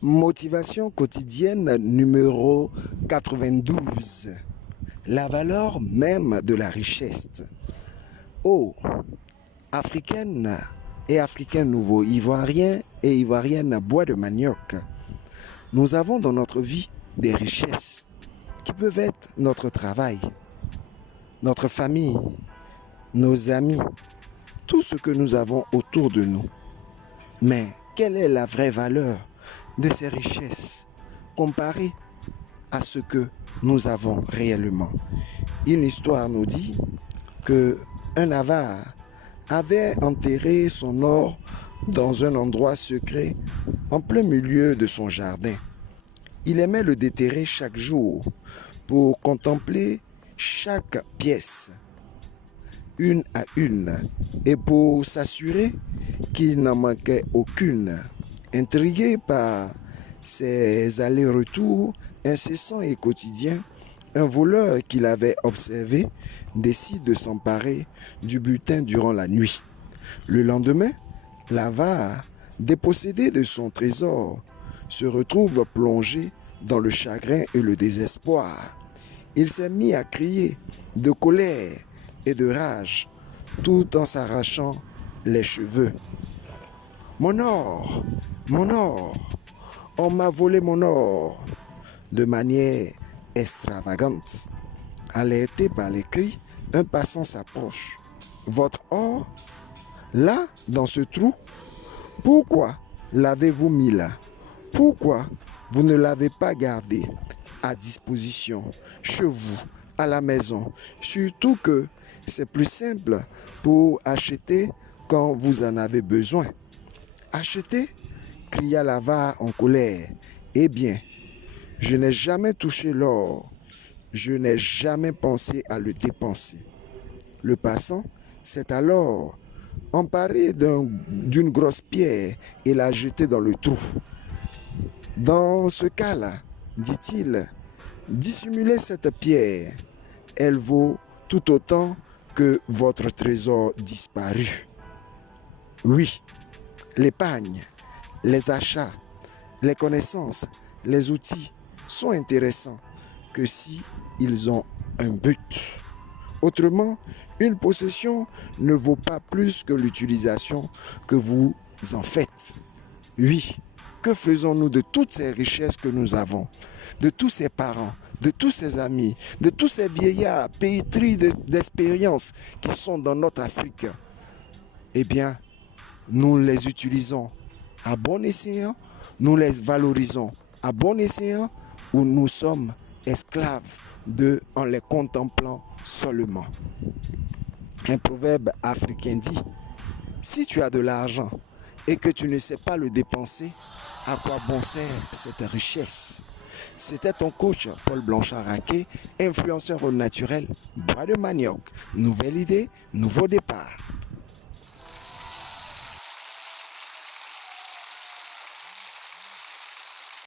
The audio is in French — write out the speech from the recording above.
Motivation quotidienne numéro 92. La valeur même de la richesse. Oh, africaine et africains nouveaux, ivoiriens et ivoiriennes bois de manioc. Nous avons dans notre vie des richesses qui peuvent être notre travail, notre famille, nos amis, tout ce que nous avons autour de nous. Mais quelle est la vraie valeur de ces richesses comparées à ce que nous avons réellement? Une histoire nous dit qu'un avare avait enterré son or dans un endroit secret en plein milieu de son jardin. Il aimait le déterrer chaque jour pour contempler chaque pièce, une à une, et pour s'assurer qu'il n'en manquait aucune. Intrigué par ces allers-retours incessants et quotidiens, un voleur qu'il avait observé décide de s'emparer du butin durant la nuit. Le lendemain, l'avare, dépossédé de son trésor, se retrouve plongé dans le chagrin et le désespoir. Il s'est mis à crier de colère et de rage, tout en s'arrachant les cheveux. « Mon or! Mon or! On m'a volé mon or !» De manière extravagante. Alerté par les cris, un passant s'approche. « Votre or? Là, dans ce trou? Pourquoi l'avez-vous mis là? Pourquoi vous ne l'avez pas gardé à disposition, chez vous, à la maison? Surtout que c'est plus simple pour acheter quand vous en avez besoin. » Acheter? Cria l'avare en colère. Eh bien, je n'ai jamais touché l'or. Je n'ai jamais pensé à le dépenser. Le passant s'est alors emparé d'une grosse pierre et l'a jetée dans le trou. Dans ce cas-là, dit-il, dissimulez cette pierre. Elle vaut tout autant que votre trésor disparu. Oui, l'épargne, les achats, les connaissances, les outils sont intéressants que si ils ont un but. Autrement, une possession ne vaut pas plus que l'utilisation que vous en faites. Oui, que faisons-nous de toutes ces richesses que nous avons, de tous ces parents, de tous ces amis, de tous ces vieillards pétris d'expérience qui sont dans notre Afrique? Eh bien, nous les utilisons à bon escient, nous les valorisons à bon escient, ou nous sommes esclaves d'eux en les contemplant seulement. Un proverbe africain dit: si tu as de l'argent et que tu ne sais pas le dépenser, à quoi bon sert cette richesse? C'était ton coach Paul Blanchard-Raquet, influenceur au naturel, bois de manioc. Nouvelle idée, nouveau départ.